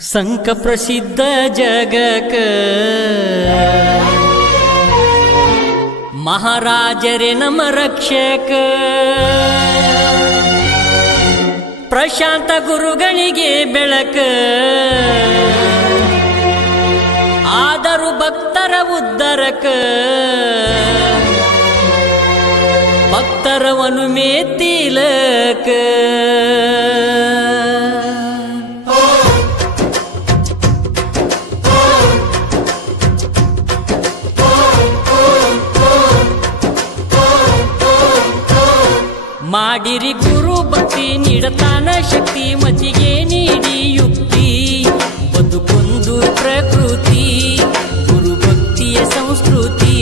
ಸಂಕ ಪ್ರಸಿದ್ಧ ಜಗಕ ಮಹಾರಾಜರೇ ನಮ್ಮ ರಕ್ಷಕ ಪ್ರಶಾಂತ ಗುರುಗಳಿಗೆ ಬೆಳಕ ಆದರೂ ಭಕ್ತರ ಉದ್ಧರಕ ಭಕ್ತರ ಒಲುಮೆ ತಿಲಕ ಮಾಡಿರಿ ಗುರು ಭಕ್ತಿ ನೀಡತಾನ ಶಕ್ತಿ ಮತಿಗೆ ನೀಡಿ ಯುಕ್ತಿ ಬದುಕೊಂದು ಪ್ರಕೃತಿ ಗುರು ಭಕ್ತಿಯ ಸಂಸ್ಕೃತಿ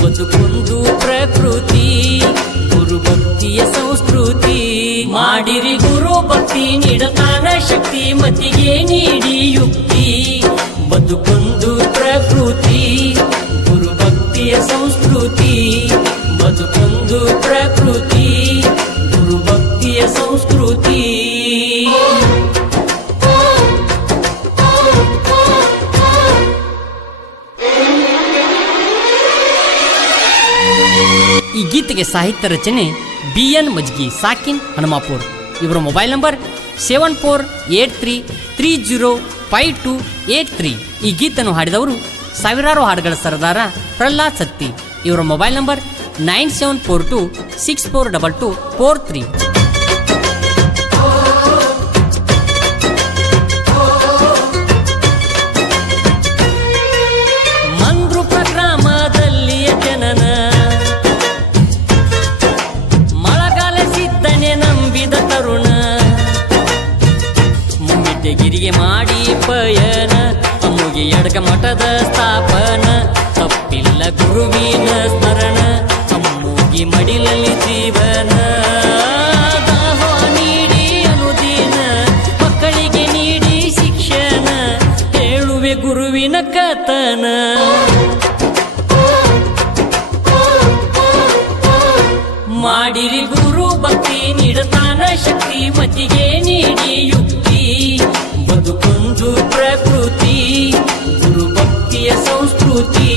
ಬದುಕೊಂದು ಪ್ರಕೃತಿ ಗುರು ಭಕ್ತಿಯ ಸಂಸ್ಕೃತಿ ಮಾಡಿರಿ ಗುರು ಭಕ್ತಿ ನೀಡತಾನ ಶಕ್ತಿ ಮತಿಗೆ ನೀಡಿ ಯುಕ್ತಿ ಬದುಕೊಂದು ಪ್ರಕೃತಿ ಗುರು ಭಕ್ತಿಯ ಸಂಸ್ಕೃತಿ ಬದುಕೊಂದು ಪ್ರಕೃತಿ ಗುರು ಭಕ್ತಿಯ ಸಂಸ್ಕೃತಿ ಈ ಗೀತೆಗೆ ಸಾಹಿತ್ಯ ರಚನೆ BN ಮಜ್ಗಿ ಸಾಕಿನ್ ಹನುಮಾಪುರ್. ಇವರ ಮೊಬೈಲ್ ನಂಬರ್ 7483305283. ಈ ಗೀತನ್ನು ಹಾಡಿದವರು ಸಾವಿರಾರು ಹಾಡುಗಳ ಸರದಾರ ಪ್ರಹ್ಲಾದ್ ಸತ್ತಿ. ಇವರ ಮೊಬೈಲ್ ನಂಬರ್ 9742642243. ಮಂದ್ರೂಪ ಗ್ರಾಮದಲ್ಲಿಯ ಜನನ ಮಳೆಗಾಲ ಸಿದ್ದನೆ ನಂಬಿದ ತರುಣ ಮುಮ್ಮಿಟ್ಟಗಿರಿಗೆ ಮಾಡಿ ಪಯನ ಅಮ್ಮಗೆ ಎಡಕ ಮಠದ ಸ್ಥಾಪನ ತಪ್ಪಿಲ್ಲ ಗುರುವಿನ ಸ್ಮರಣ ಅಮ್ಮೂಗಿ ಮಡಿಲಲ್ಲಿ ಜೀವನ ದಾಹ ನೀಡಿ ಅನುದಿನ ಮಕ್ಕಳಿಗೆ ನೀಡಿ ಶಿಕ್ಷಣ ಹೇಳುವೆ ಗುರುವಿನ ಕಥನ ಮಾಡಿರಿ ಗುರು ಭಕ್ತಿ ನೀಡತಾನ ಶಕ್ತಿ ಮತಿಗೆ ನೀಡಿ ಯುಕ್ತಿ ಬದುಕೊಂದು ಪ್ರಕೃತಿ ಗುರು ಭಕ್ತಿಯ ಸಂಸ್ಕೃತಿ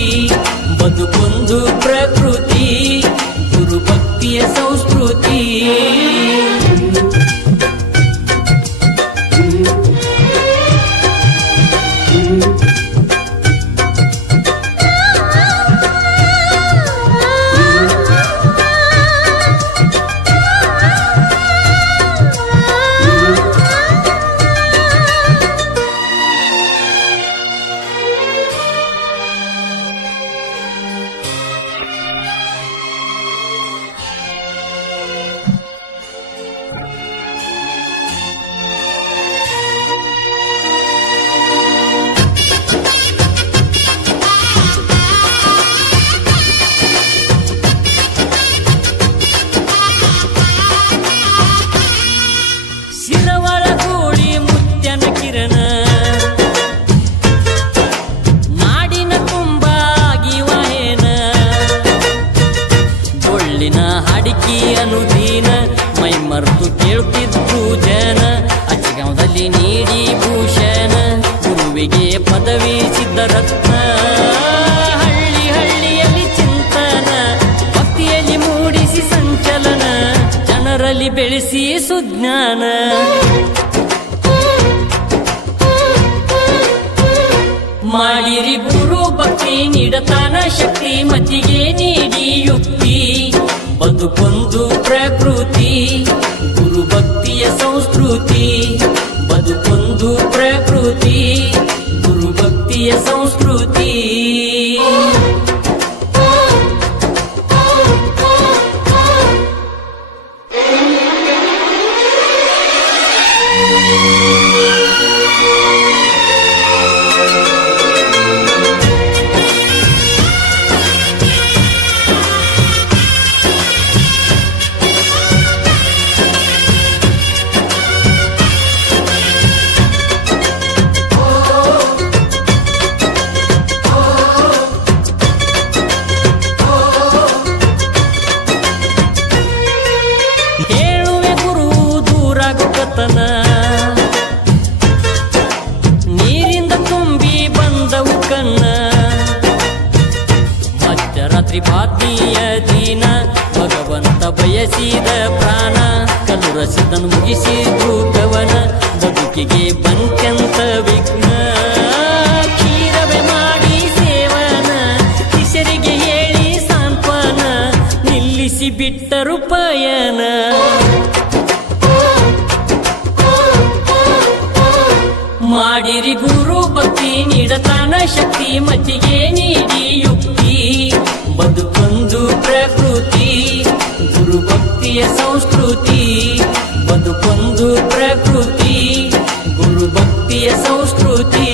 ಬದುಕೊಂದು ಪ್ರಕೃತಿ ಗುರು ಭಕ್ತಿಯ ಸಂಸ್ಕೃತಿ ಅನುದೀನ ಮೈ ಮರೆತು ಕೇಳುತ್ತಿದ್ರು ಜನ ಅಚ್ಚಗಾಂವದಲ್ಲಿ ನೀಡಿ ಭೂಷಣ ಗುರುವಿಗೆ ಪದವಿ ಸಿದ್ಧರತ್ನ ಹಳ್ಳಿ ಹಳ್ಳಿಯಲ್ಲಿ ಚಿಂತನ ಭಕ್ತಿಯಲ್ಲಿ ಮೂಡಿಸಿ ಸಂಚಲನ ಜನರಲ್ಲಿ ಬೆಳೆಸಿ ಸುಜ್ಞಾನ ಮಾಡಿರಿ ಗುರು ಭಕ್ತಿ ನೀಡತಾನ ಶಕ್ತಿ ಮತಿಗೆ ನೀಡಿ ಯುಕ್ತಿ ಬದುಕೊಂದು ಪ್ರಕೃತಿ ಗುರು ಭಕ್ತಿಯ ಸಂಸ್ಕೃತಿ ಬದುಕೊಂದು ಪ್ರಕೃತಿ ಗುರು ಭಕ್ತಿಯ ಸಂಸ್ಕೃತಿ ಪ್ರತಿಭಾತ್ಮೀಯ ದೀನ ಭಗವಂತ ಬಯಸಿದ ಪ್ರಾಣ ಕಲುರಸಿದನು ಮುಗಿಸಿದು ಕವನ ಬದುಕಿಗೆ ಬಂತ್ಯಂತ ವಿಘ್ನ ಕ್ಷೀರವೇ ಮಾಡಿ ಸೇವನ ಶಿಷ್ಯರಿಗೆ ಹೇಳಿ ಸಾಂತ್ವನ ನಿಲ್ಲಿಸಿ ಬಿಟ್ಟರು ಪಯನ ಮಾಡಿರಿ ಗುರು ಭಕ್ತಿ ನೀಡತಾನ ಶಕ್ತಿ ಮತಿಗೆ ನೀಡಿ ಯುಕ್ತಿ ಬದುಕೊಂದು ಪ್ರಕೃತಿ ಗುರು ಭಕ್ತಿಯ ಸಂಸ್ಕೃತಿ ಬದುಕೊಂದು ಪ್ರಕೃತಿ ಗುರು ಭಕ್ತಿಯ ಸಂಸ್ಕೃತಿ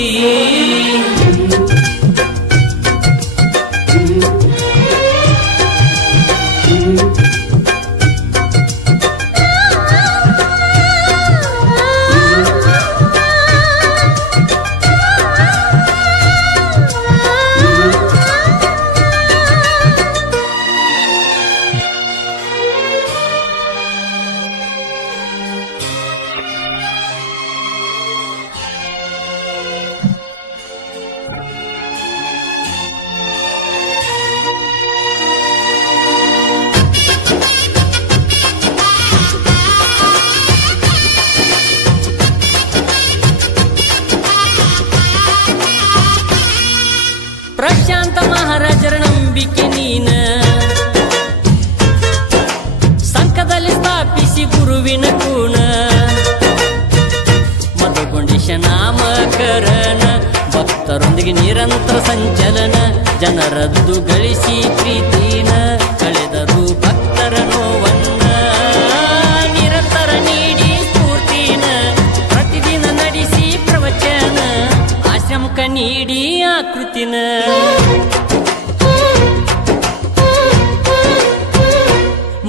ಪ್ರಶಾಂತ ಮಹಾರಾಜರ ನಂಬಿಕೆ ನೀನ ಸಂಕದಲ್ಲಿ ಸ್ಥಾಪಿಸಿ ಗುರುವಿನ ಗುಣ ಮಧುಗೊಂಡಿಶ ನಾಮಕರಣ ಭಕ್ತರೊಂದಿಗೆ ನಿರಂತರ ಸಂಚಲನ ಜನರದ್ದು ಗಳಿಸಿ ಪ್ರೀತಿನ ಕಳೆದರು ಭಕ್ತರ ನೋವನ್ನ ನಿರಂತರ ನೀಡಿ ಸ್ಫೂರ್ತಿನ ಪ್ರತಿದಿನ ನಡೆಸಿ ಪ್ರವಚನ ಆಶ್ರಮಕ ನೀಡಿ ಆಕೃತಿನ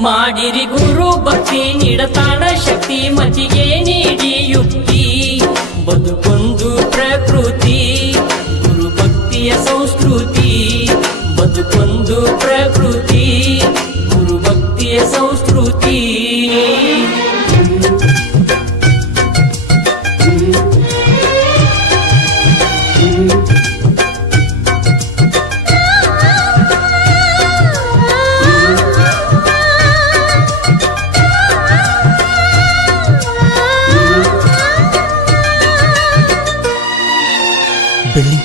ಮಾಡಿರಿ ಗುರು ಭಕ್ತಿ ನೀಡತಾಣ ಶಕ್ತಿ ಮತಿಗೆ ನೀಡಿ ಯುಕ್ತಿ ಬದುಕೊಂದು ಪ್ರಕೃತಿ ಗುರು ಭಕ್ತಿಯ ಸಂಸ್ಕೃತಿ ಬದುಕೊಂದು ಪ್ರಕೃತಿ ಗುರು ಭಕ್ತಿಯ ಸಂಸ್ಕೃತಿ ಬೆಳ್ಳಿ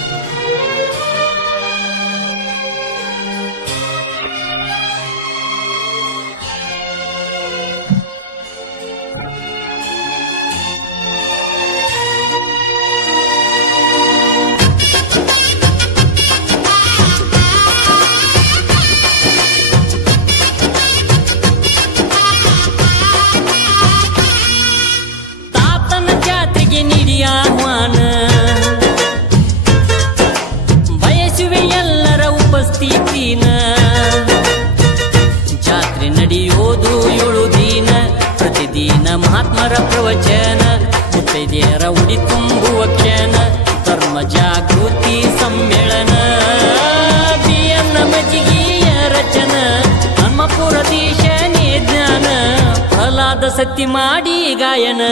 ತಾತನ ಜಾತ್ರೆಗೆ ನೀಡಿ ಆಹ್ವಾನ ಎಲ್ಲರ ಉಪಸ್ಥಿತಿನ ಜಾತ್ರೆ ನಡೆಯೋದು 7 ದಿನ ಪ್ರತಿದಿನ ಮಹಾತ್ಮರ ಪ್ರವಚನ ಮುತ್ತೈದೆಯರ ಉಡಿ ತುಂಬುವ ಕ್ಷಣ ಧರ್ಮ ಜಾಗೃತಿ ಸಮ್ಮೇಳನ ಬಿಯನ್ನ ಮಜ್ಜಿಗೆಯ ರಚನ ಹನುಮಪುರದೀಶನೇ ಜ್ಞಾನ ಪ್ರಹ್ಲಾದ ಸತ್ತಿ ಮಾಡಿ ಗಾಯನ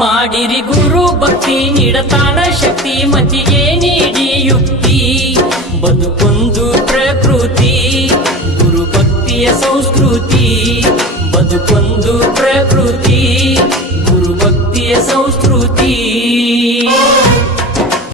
ಮಾಡಿರಿ ಗುರು ಭಕ್ತಿ ನೀಡತಾಣ ಶಕ್ತಿ ಮತಿಗೆ ನೀಡಿ ಯುಕ್ತಿ ಬದುಕೊಂದು ಪ್ರಕೃತಿ ಗುರು ಭಕ್ತಿಯ ಸಂಸ್ಕೃತಿ ಬದುಕೊಂದು ಪ್ರಕೃತಿ ಗುರು ಭಕ್ತಿಯ ಸಂಸ್ಕೃತಿ